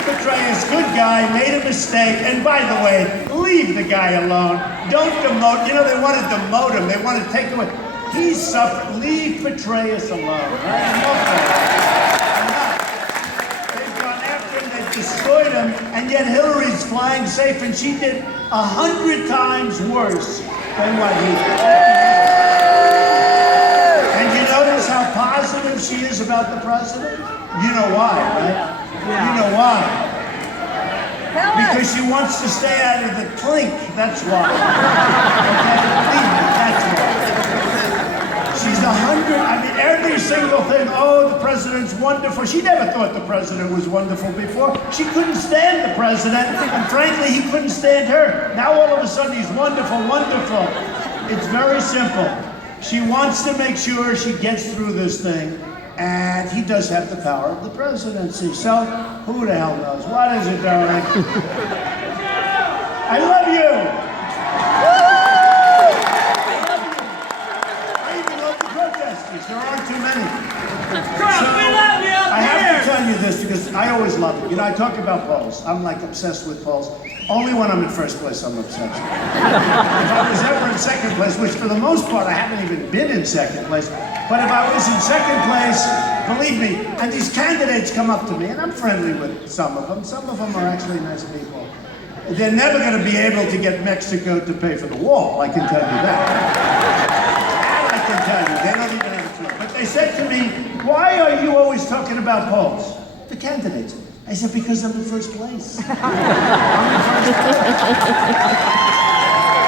Petraeus, good guy, made a mistake. And by the way, leave the guy alone. Don't demote. You know, they want to demote him. They want to take him away. He's suffering. Leave Petraeus alone. Right? They've gone after him. They've destroyed him. And yet Hillary's flying safe, and she did 100 times worse than what he did. And you notice how positive she is about the president? You know why, right? Yeah. You know why? Because she wants to stay out of the clink. That's why. Okay? That's why. She's 100. I mean, every single thing. Oh, the president's wonderful. She never thought the president was wonderful before. She couldn't stand the president, and frankly, he couldn't stand her. Now all of a sudden, he's wonderful, wonderful. It's very simple. She wants to make sure she gets through this thing. And he does have the power of the presidency. So, who the hell knows? What is it, darling? I love you! I even love the protesters. There aren't too many. I have to tell you this because I always love it. You know, I talk about polls. I'm like obsessed with polls. Only when I'm in first place, I'm obsessed. If I was ever in second place, which for the most part, I haven't even been in second place, but if I was in second place, believe me, and these candidates come up to me, and I'm friendly with some of them. Some of them are actually nice people. They're never going to be able to get Mexico to pay for the wall, I can tell you that. I can tell you, they don't even have a clue. But they said to me, why are you always talking about polls? The candidates. I said, because I'm in first place. I'm in first place.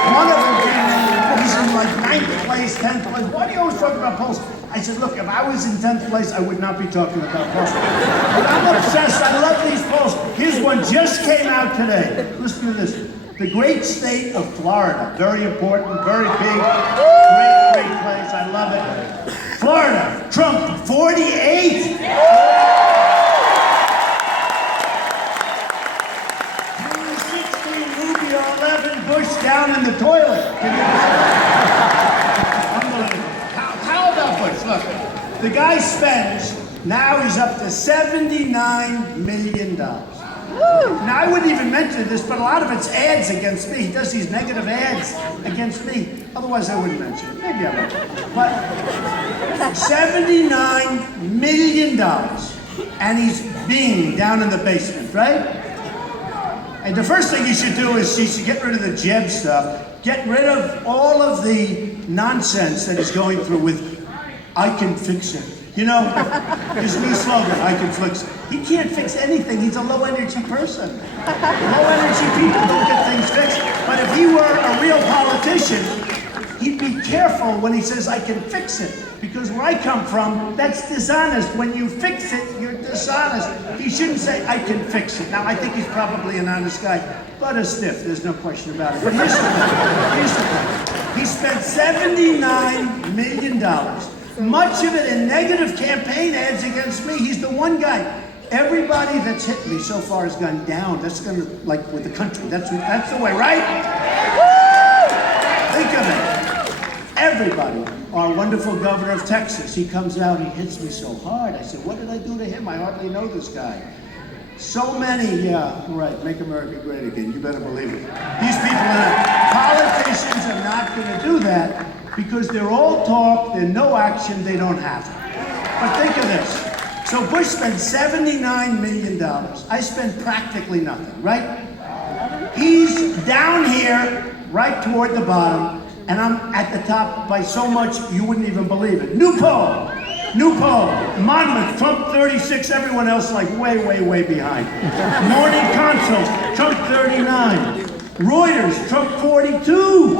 One of them came in, he's in like 9th place, 10th place. Why do you always talk about polls? I said, look, if I was in 10th place, I would not be talking about polls. But I'm obsessed. I love these polls. Here's one just came out today. Listen to this. The great state of Florida. Very important, very big, great place. I love it. Florida, Trump, 48. 11, Bush down in the toilet. Unbelievable. How about Bush? Look, the guy spends, now he's up to $79 million. Now, I wouldn't even mention this, but a lot of it's ads against me. He does these negative ads against me. Otherwise, I wouldn't mention it. Maybe I would. But $79 million. And he's being down in the basement, right? And the first thing you should do is you should get rid of the Jeb stuff. Get rid of all of the nonsense that he's going through with, I can fix it. You know, his new slogan, I can fix it. He can't fix anything. He's a low-energy person. Low-energy people don't get things fixed. But if he were a real politician, he'd be careful when he says, I can fix it. Because where I come from, that's dishonest. When you fix it, you're dishonest. He shouldn't say, I can fix it. Now, I think he's probably an honest guy, but a stiff. There's no question about it. But here's the thing. He spent $79 million. Much of it in negative campaign ads against me. He's the one guy. Everybody that's hit me so far has gone down. That's going to, like with the country, that's the way, right? Think of it. Everybody. Our wonderful governor of Texas, he comes out, he hits me so hard. I said, what did I do to him? I hardly know this guy. So many, yeah, right, make America great again. You better believe it. These people, politicians are not going to do that because they're all talk, they're no action, they don't have it. But think of this. So Bush spent $79 million. I spent practically nothing, right? He's down here, right toward the bottom, and I'm at the top by so much you wouldn't even believe it. New poll. Monmouth, Trump 36, everyone else like way, way, way behind. Morning consult, Trump 39. Reuters, Trump 42.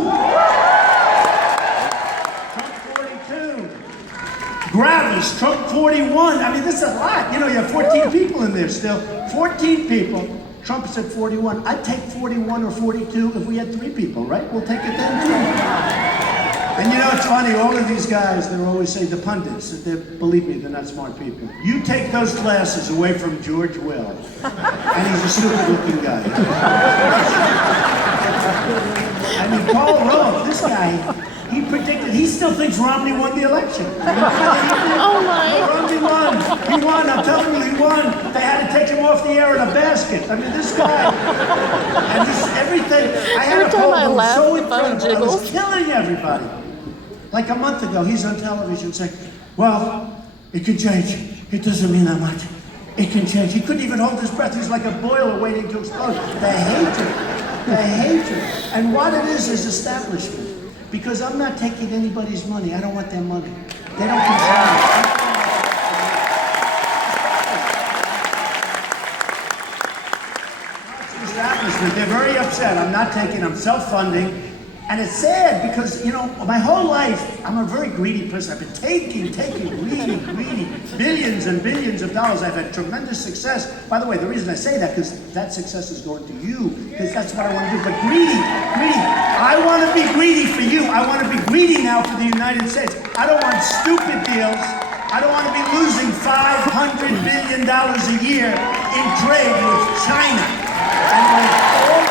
Trump 42. Gravis, Trump 41. I mean, this is a lot. You know, you have 14 people in there still. 14 people. Trump said 41. I'd take 41 or 42 if we had 3 people, right? We'll take it then too. And you know, it's funny, all of these guys, they always say, the pundits, believe me, they're not smart people. You take those glasses away from George Will, and he's a stupid-looking guy. I mean, Paul Rove, this guy, He predicted, he still thinks Romney won the election. Oh my. Romney won. He won. I'm telling you, he won. They had to take him off the air in a basket. I mean, this guy. And this, everything. I had Every a time poll I that was laugh, so the phone incredible. I was jiggles. killing everybody. Like a month ago, he's on television saying, well, it can change. It doesn't mean that much. It can change. He couldn't even hold his breath. He's like a boiler waiting to explode. The hatred. The hatred. And what it is establishment. Because I'm not taking anybody's money. I don't want their money. They don't concern me. It's establishment. They're very upset. I'm not taking, I'm self-funding. And it's sad because, you know, my whole life, I'm a very greedy person. I've been taking, greedy, billions and billions of dollars. I've had tremendous success. By the way, the reason I say that, because that success is going to you, because that's what I want to do. But greedy. I want to be greedy for you. I want to be greedy now for the United States. I don't want stupid deals. I don't want to be losing $500 billion a year in trade with China. And with all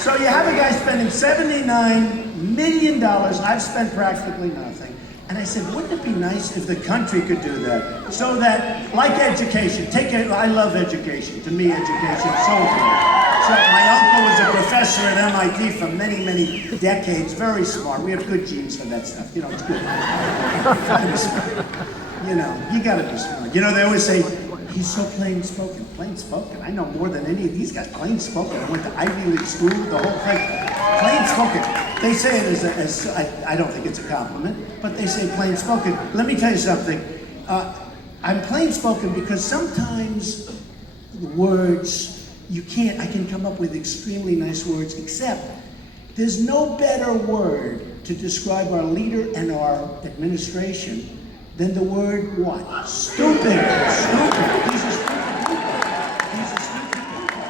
So you have a guy spending $79 million. I've spent practically nothing. And I said, wouldn't it be nice if the country could do that? So that, like education, I love education. To me, education is so important. So my uncle was a professor at MIT for many, many decades. Very smart. We have good genes for that stuff. You know, it's good. You know, you gotta be smart. You know, they always say, he's so plain spoken. Plain spoken. I know more than any of these guys. Plain spoken. I went to Ivy League school, the whole thing. Plain spoken. They say it as I don't think it's a compliment, but they say plain spoken. Let me tell you something. I'm plain spoken because sometimes words, I can come up with extremely nice words, except there's no better word to describe our leader and our administration than the word what? Stupid. Stupid. He's a stupid people. He's a stupid people.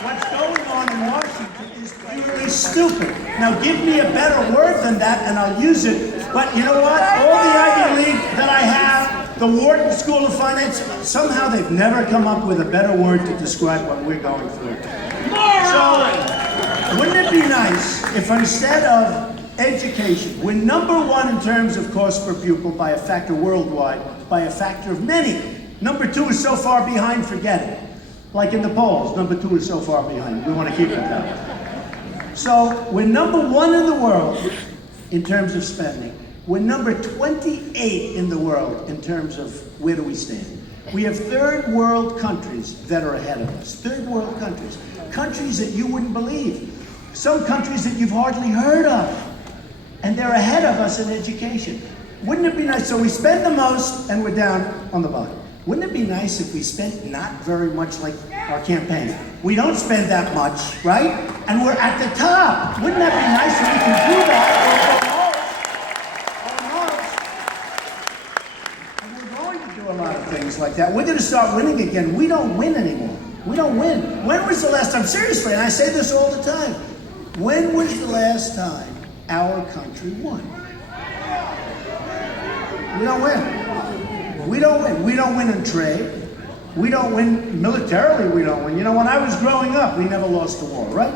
What's going on in Washington is purely stupid. Now give me a better word than that and I'll use it. But you know what? All the Ivy League that I have, the Wharton School of Finance, somehow they've never come up with a better word to describe what we're going through. So, wouldn't it be nice if instead of education, we're number one in terms of cost per pupil by a factor worldwide, by a factor of many. Number two is so far behind, forget it. Like in the polls, number two is so far behind. We want to keep it that. So we're number one in the world in terms of spending. We're number 28 in the world in terms of where do we stand. We have third world countries that are ahead of us. Third world countries. Countries that you wouldn't believe. Some countries that you've hardly heard of. And they're ahead of us in education. Wouldn't it be nice? So we spend the most and we're down on the bottom. Wouldn't it be nice if we spent not very much like our campaign? We don't spend that much, right? And we're at the top. Wouldn't that be nice if we can do that? And we're going to do a lot of things like that. We're going to start winning again. We don't win anymore. We don't win. When was the last time? Seriously, and I say this all the time. When was the last time our country won? We don't win. We don't win. We don't win in trade. We don't win militarily. We don't win. You know, when I was growing up, we never lost a war, right?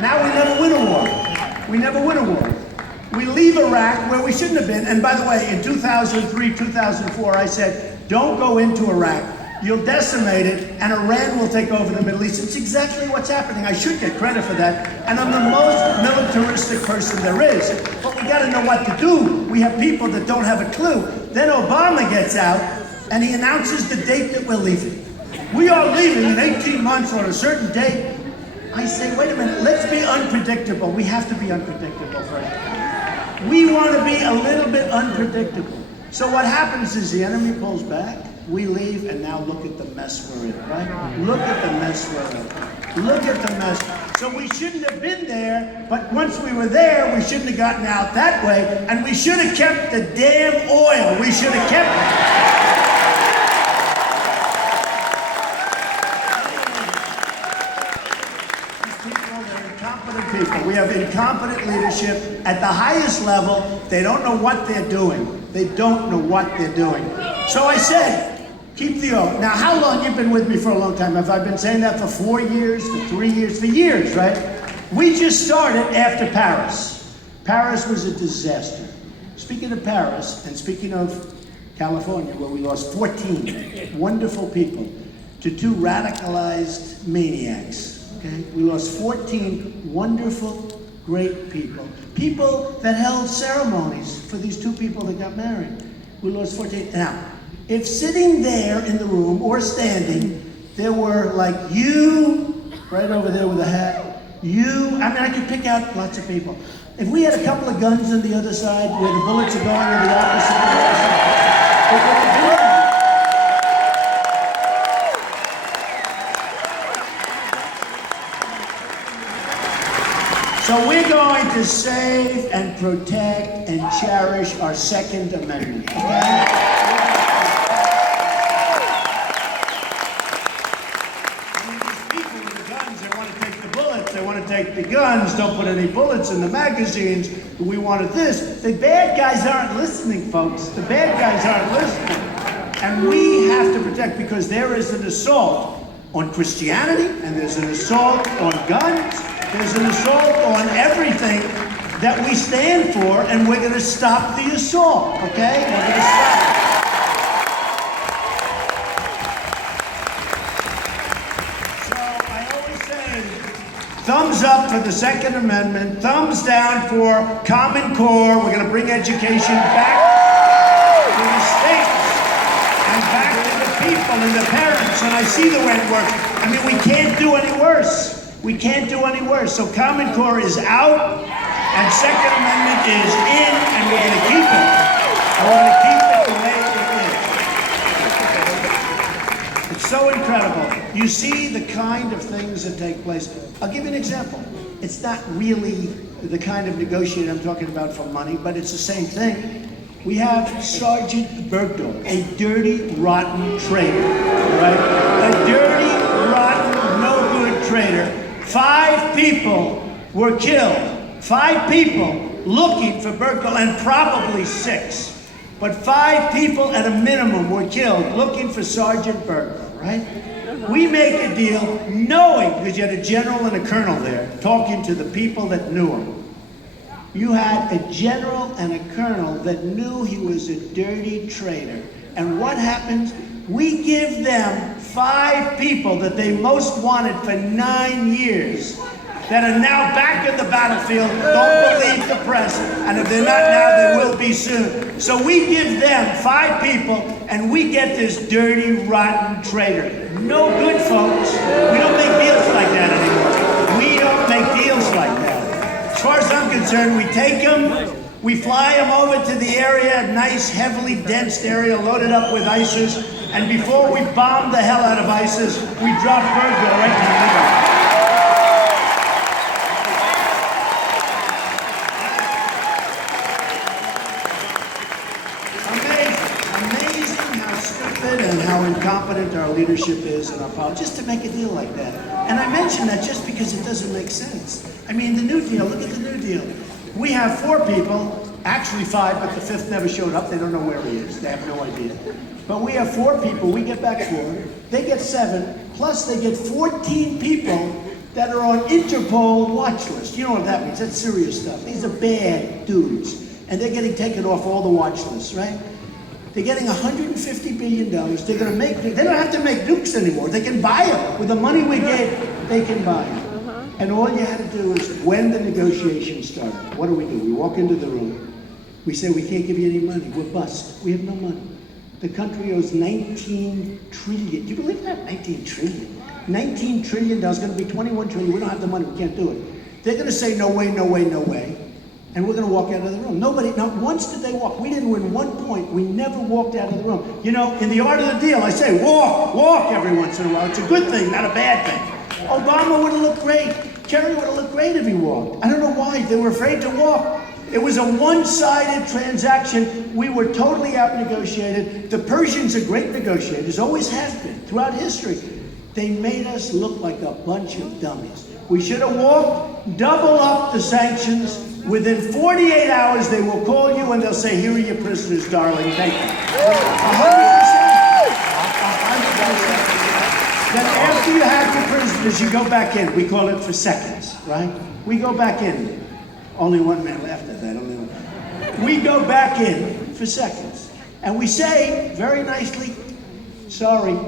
Now we never win a war. We never win a war. We leave Iraq where we shouldn't have been. And by the way, in 2003, 2004, I said, don't go into Iraq. You'll decimate it, and Iran will take over the Middle East. It's exactly what's happening. I should get credit for that. And I'm the most militaristic person there is. But we got to know what to do. We have people that don't have a clue. Then Obama gets out, and he announces the date that we're leaving. We are leaving in 18 months on a certain date. I say, wait a minute, let's be unpredictable. We have to be unpredictable, Frank. We want to be a little bit unpredictable. So what happens is the enemy pulls back. We leave, and now look at the mess we're in, right? Look at the mess we're in. Look at the mess. So we shouldn't have been there, but once we were there, we shouldn't have gotten out that way, and we should have kept the damn oil. We should have kept it. These people, they're incompetent people. We have incompetent leadership at the highest level. They don't know what they're doing. They don't know what they're doing. So I said, Keep the oath. Now, how long? You've been with me for a long time. Have I been saying that for 4 years, for 3 years, for years, right? We just started after Paris. Paris was a disaster. Speaking of Paris, and speaking of California, where we lost 14 wonderful people to 2 radicalized maniacs, okay? We lost 14 wonderful, great people. People that held ceremonies for these 2 people that got married. We lost 14. Now, if sitting there in the room or standing, there were like you, right over there with a hat, you, I mean, I could pick out lots of people. If we had a couple of guns on the other side where the bullets are going in the opposite direction, it would have been. So we're going to save and protect and cherish our Second Amendment, okay? Take the guns, don't put any bullets in the magazines. We wanted this. The bad guys aren't listening, folks. The bad guys aren't listening. And we have to protect, because there is an assault on Christianity, and there's an assault on guns, there's an assault on everything that we stand for, and we're going to stop the assault, okay? We're going to stop it. Thumbs up for the Second Amendment, thumbs down for Common Core. We're going to bring education back to the states and back to the people and the parents. And I see the way it works. I mean, we can't do any worse. We can't do any worse. So Common Core is out and Second Amendment is in, and we're going to keep it. And we're going to keep it the way it is. It's so incredible. You see the kind of things that take place. I'll give you an example. It's not really the kind of negotiating I'm talking about for money, but it's the same thing. We have Sergeant Bergdahl, a dirty, rotten traitor, right? A dirty, rotten, no good traitor. 5 people were killed. 5 people looking for Bergdahl, and probably 6. But 5 people at a minimum were killed looking for Sergeant Bergdahl, right? We make a deal knowing, because you had a general and a colonel there, talking to the people that knew him. You had a general and a colonel that knew he was a dirty traitor. And what happens? We give them 5 people that they most wanted for 9 years that are now back in the battlefield, don't believe the press, and if they're not now, they will be soon. So we give them 5 people, and we get this dirty, rotten traitor. No good, folks. We don't make deals like that anymore. We don't make deals like that. As far as I'm concerned, we take them, we fly them over to the area, a nice, heavily dense area, loaded up with ISIS, and before we bomb the hell out of ISIS, we drop Bergdahl right in the middle. And how incompetent our leadership is and our politics, just to make a deal like that. And I mention that just because it doesn't make sense. I mean, the New Deal, look at the New Deal. We have 4 people, actually 5, but the 5th never showed up. They don't know where he is. They have no idea. But we have 4 people, we get back 4, they get 7, plus they get 14 people that are on Interpol watch list. You know what that means, that's serious stuff. These are bad dudes, and they're getting taken off all the watch lists, right? They're getting $150 billion. They're going to make, they don't have to make nukes anymore. They can buy them. With the money we gave, they can buy them. And all you had to do is, when the negotiations started, what do? We walk into the room. We say, we can't give you any money. We're bust. We have no money. The country owes $19 trillion. Do you believe that? 19 trillion. $19 trillion. It's going to be 21 trillion. We don't have the money. We can't do it. They're going to say, no way, no way, no way. And we're going to walk out of the room. Nobody, not once did they walk. We didn't win 1 point. We never walked out of the room. You know, in the art of the deal, I say, walk every once in a while. It's a good thing, not a bad thing. Obama would have looked great. Kerry would have looked great if he walked. I don't know why. They were afraid to walk. It was a one-sided transaction. We were totally out-negotiated. The Persians are great negotiators, always have been, throughout history. They made us look like a bunch of dummies. We should have walked, double up the sanctions. Within 48 hours, they will call you and they'll say, here are your prisoners, darling. Thank you. 100%. Then after you have your prisoners, you go back in. We call it for seconds, right? We go back in. Only one man laughed at that, only one. We go back in for seconds. And we say, very nicely, sorry,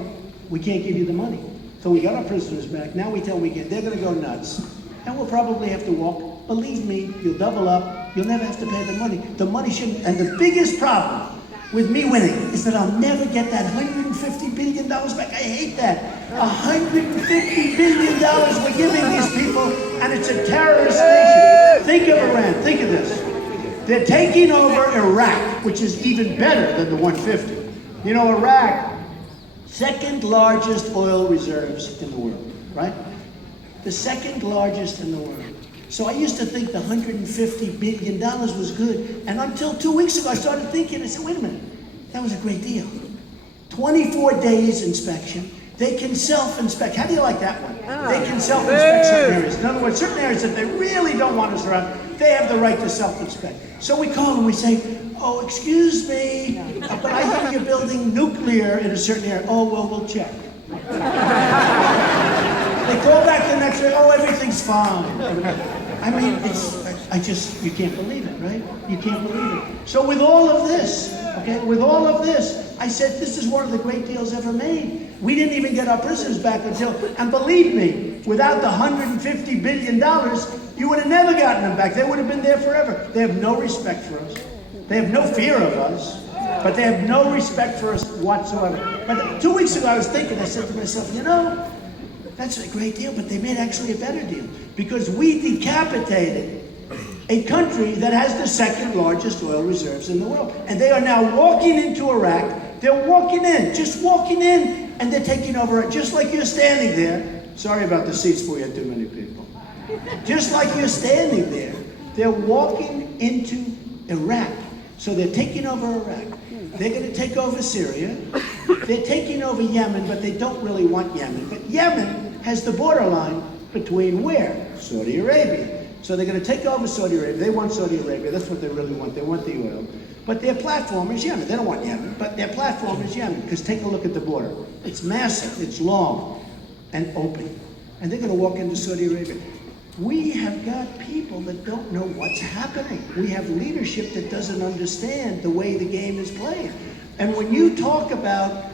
we can't give you the money. So we got our prisoners back. Now we tell them they're going to go nuts. And we'll probably have to walk. Believe me, you'll double up. You'll never have to pay the money. The money shouldn't. And the biggest problem with me winning is that I'll never get that $150 billion back. I hate that. $150 billion we're giving these people, and it's a terrorist nation. Think of Iran. Think of this. They're taking over Iraq, which is even better than the 150. You know, Iraq, second largest oil reserves in the world, right? The second largest in the world. So I used to think the $150 billion was good, and until 2 weeks ago I started thinking, I said, wait a minute, that was a great deal. 24 days inspection. They can self-inspect. How do you like that one? They can self-inspect certain areas. In other words, certain areas that they really don't want us around, they have the right to self-inspect. So we call them, we say, oh, excuse me, but I hear you're building nuclear in a certain area. Oh, well, we'll check. They go back the next day, oh, everything's fine. I mean, you can't believe it, right? You can't believe it. So with all of this, okay, with all of this, I said, this is one of the great deals ever made. We didn't even get our prisoners back until, and believe me, without the $150 billion, you would have never gotten them back. They would have been there forever. They have no respect for us. They have no fear of us, but they have no respect for us whatsoever. But 2 weeks ago, I was thinking, I said to myself, you know, that's a great deal, but they made actually a better deal because we decapitated a country that has the second largest oil reserves in the world. And they are now walking into Iraq. They're walking in, just walking in, and they're taking over, just like you're standing there. Sorry about the seats before we had too many people. Just like you're standing there, they're walking into Iraq. So they're taking over Iraq. They're going to take over Syria. They're taking over Yemen, but they don't really want Yemen. But Yemen has the borderline between where? Saudi Arabia. So they're going to take over Saudi Arabia. They want Saudi Arabia. That's what they really want. They want the oil. But their platform is Yemen. They don't want Yemen, but their platform is Yemen. Because take a look at the border. It's massive. It's long and open. And they're going to walk into Saudi Arabia. We have got people that don't know what's happening. We have leadership that doesn't understand the way the game is played. And when you talk about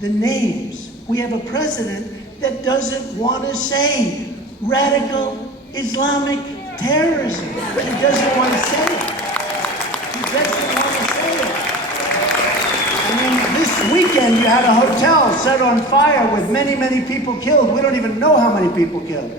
the names, we have a president that doesn't want to say radical Islamic terrorism. He doesn't want to say it. He doesn't want to say it. I mean, this weekend you had a hotel set on fire with many, many people killed. We don't even know how many people killed.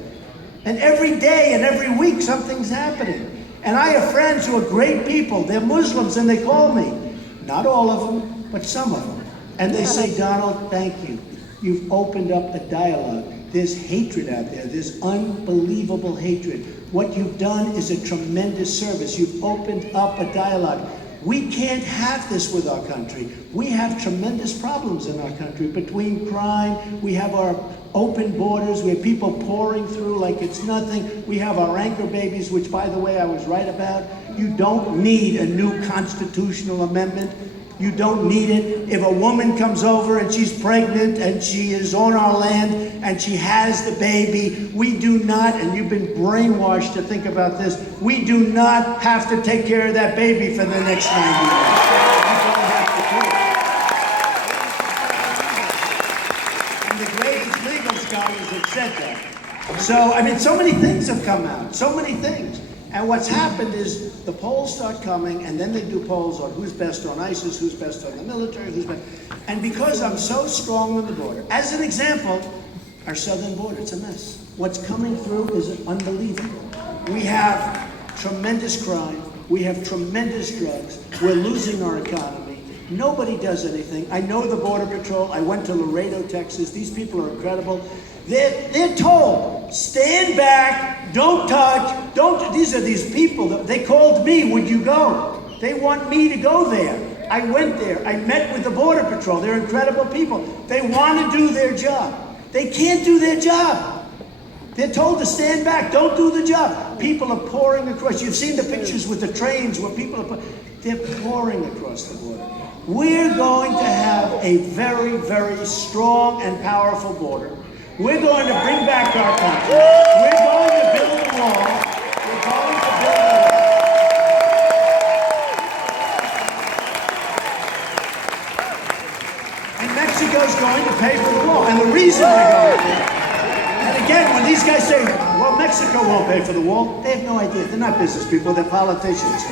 And every day and every week something's happening. And I have friends who are great people. They're Muslims and they call me. Not all of them, but some of them. And they say, Donald, thank you. You've opened up a dialogue. There's hatred out there. There's unbelievable hatred. What you've done is a tremendous service. You've opened up a dialogue. We can't have this with our country. We have tremendous problems in our country between crime. We have our open borders. We have people pouring through like it's nothing. We have our anchor babies, which, by the way, I was right about. You don't need a new constitutional amendment. You don't need it. If a woman comes over and she's pregnant and she is on our land and she has the baby, we do not, and you've been brainwashed to think about this, we do not have to take care of that baby for the next 90 years. You don't have to do it. And the greatest legal scholars have said that. So, I mean, so many things have come out, so many things. And what's happened is the polls start coming, and then they do polls on who's best on ISIS, who's best on the military, who's best. And because I'm so strong on the border, as an example, our southern border, it's a mess. What's coming through is unbelievable. We have tremendous crime. We have tremendous drugs. We're losing our economy. Nobody does anything. I know the Border Patrol. I went to Laredo, Texas. These people are incredible. They're told, stand back, don't touch, don't. These are these people. They called me, would you go? They want me to go there. I went there. I met with the Border Patrol. They're incredible people. They want to do their job. They can't do their job. They're told to stand back, don't do the job. People are pouring across. You've seen the pictures with the trains where people are. They're pouring across the border. We're going to have a very, very strong and powerful border. We're going to bring back our country. We're going to build a wall. We're going to build a wall. And Mexico's going to pay for the wall. And the reason they're going to, and again, when these guys say, well, Mexico won't pay for the wall, they have no idea. They're not business people, they're politicians.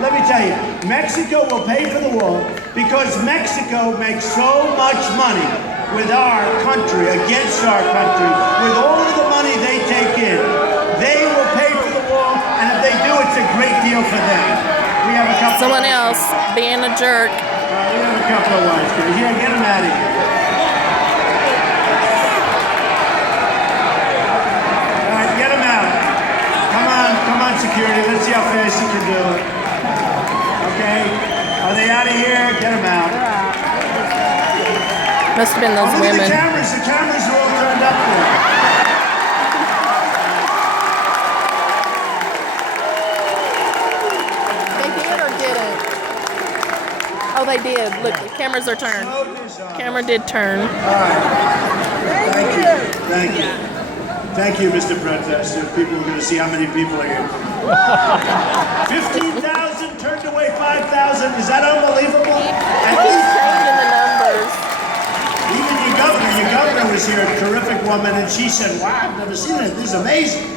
Let me tell you, Mexico will pay for the wall because Mexico makes so much money with our country, against our country, with all of the money they take in. They will pay for the wall, and if they do, it's a great deal for them. We have a couple Someone else being a jerk. we have a couple of wise guys. Yeah, get them out of here. All right, get them out. Come on, security. Let's see how fast you can do it. Okay, are they out of here? Get them out. Must have been those Look women. at the cameras are all turned up there. They did or didn't? Oh, they did. Look, the cameras are turned. Camera did turn. All right. Thank you. Thank you, Mr. Protester. People are going to see how many people are here. 15,000 turned away 5,000. Is that unbelievable? At He's least changing the numbers. even your governor was here, a terrific woman, and she said, wow, I've never seen it. This is amazing.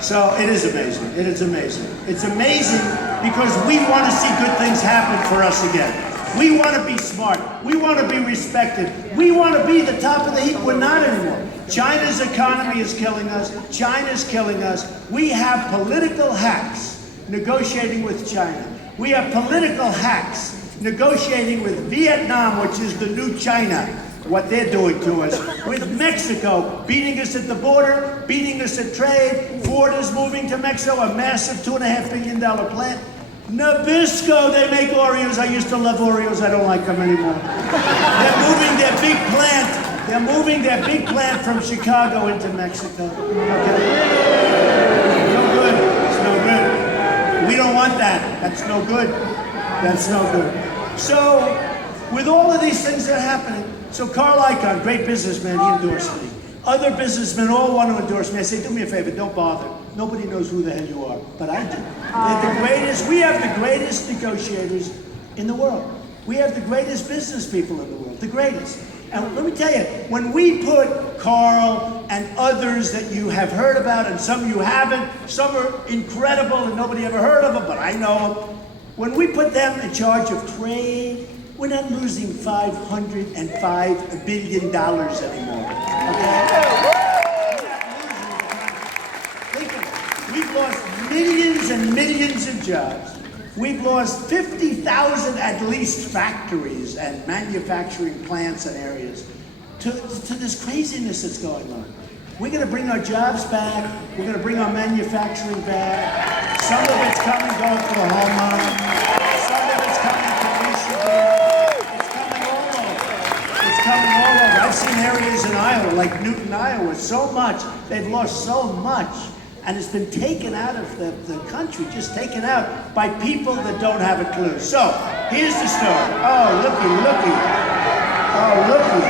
So it is amazing. It is amazing. It's amazing because we want to see good things happen for us again. We want to be smart. We want to be respected. We want to be the top of the heap. We're not anymore. China's economy is killing us. China's killing us. We have political hacks negotiating with China. We have political hacks negotiating with Vietnam, which is the new China, what they're doing to us. With Mexico, beating us at the border, beating us at trade. Ford is moving to Mexico, a massive $2.5 billion plant. Nabisco, they make Oreos. I used to love Oreos. I don't like them anymore. They're moving their big plant. They're moving their big plant from Chicago into Mexico. Okay? No good. It's no good. We don't want that. That's no good. That's no good. So, with all of these things that are happening, so Carl Icahn, great businessman, he endorsed me. Other businessmen all want to endorse me. I say, do me a favor, don't bother. Nobody knows who the hell you are, but I do. They're the greatest. We have the greatest negotiators in the world. We have the greatest business people in the world, the greatest. And let me tell you, when we put Carl and others that you have heard about and some you haven't, some are incredible and nobody ever heard of them, but I know them. When we put them in charge of trade, we're not losing $505 billion anymore. Okay? We've lost millions and millions of jobs. We've lost 50,000 at least factories and manufacturing plants and areas to this craziness that's going on. We're going to bring our jobs back. We're going to bring our manufacturing back. Some of it's coming going to the homeowner. Some of it's coming to Michigan. It's coming all over. It's coming all over. I've seen areas in Iowa, like Newton, Iowa, so much. They've lost so much. And it's been taken out of the country, just taken out by people that don't have a clue. So, here's the story. Oh, looky. Oh, looky.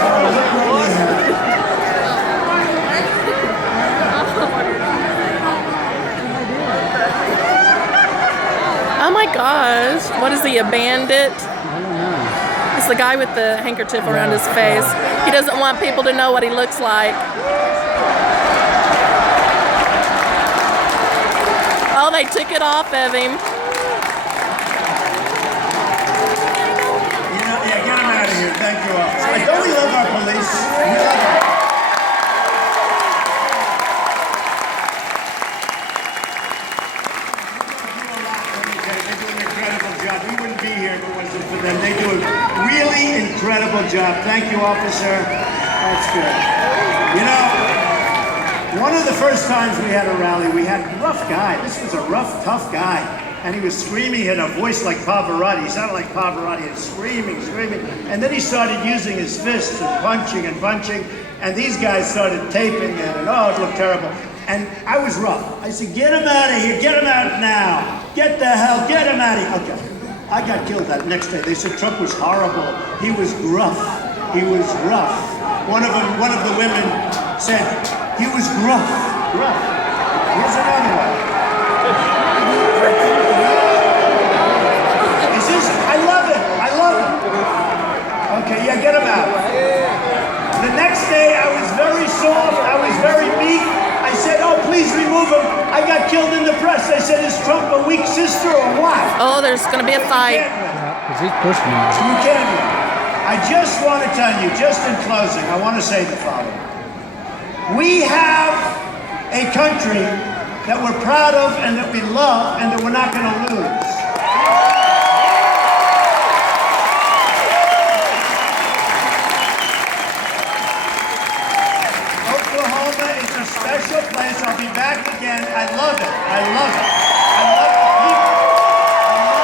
Oh, look what we have. Oh my gosh. What is he, a bandit? It's the guy with the handkerchief around his face. He doesn't want people to know what he looks like. Oh, they took it off of him. You know, yeah, get him out of here. Thank you, officer. Like, don't we love our police? We love them. They do an incredible job. We wouldn't be here if it wasn't for them. They do a really incredible job. Thank you, officer. That's good. You know, one of the first times we had a rally, we had a rough guy. This was a rough, tough guy. And he was screaming, he had a voice like Pavarotti. He sounded like Pavarotti, and screaming. And then he started using his fists and punching. And these guys started taping it, and oh, it looked terrible. And I was rough. I said, get him out of here, get him out now. Get the hell, get him out of here. Okay, I got killed that next day. They said Trump was horrible. He was gruff. He was rough. One of the women said, he was gruff. Gruff. Here's another one. Is this, I love it. I love it. Okay, yeah, get him out. The next day, I was very soft. I was very meek. I said, oh, please remove him. I got killed in the press. They said, is Trump a weak sister or what? Oh, there's going to be a fight. Because he's pushing him. You can't win. I just want to tell you, just in closing, I want to say the following. We have a country that we're proud of and that we love and that we're not going to lose. Oklahoma is a special place. I'll be back again. I love it. I love it. I love the people.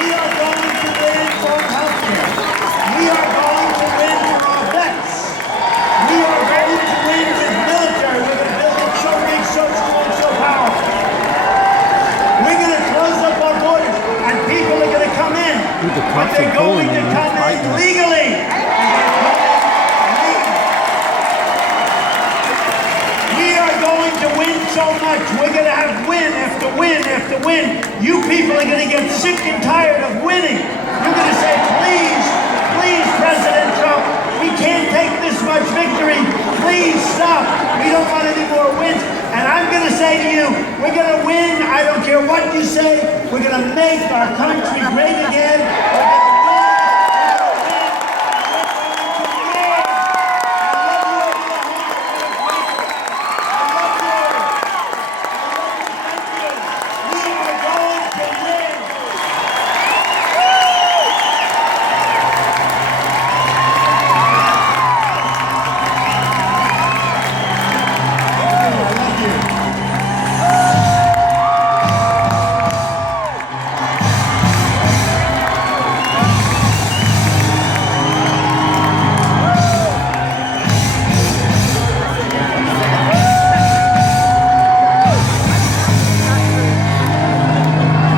We are going to win for healthcare. We are going to win for our vets. We are going to win with military. We're going to build it so big, so strong, and so powerful. We're going to close up our borders, and people are going to come in. Dude, the But cops they're are pulling going to him. come in Fighting. legally. We are going to win so much. We're going to have win after win after win. You people are going to get sick and tired of winning. You're going to say, please, please, President Trump, we can't take this much victory. Please stop. We don't want any more wins. And I'm going to say to you, we're going to win. I don't care what you say. We're going to make our country great again. We're gonna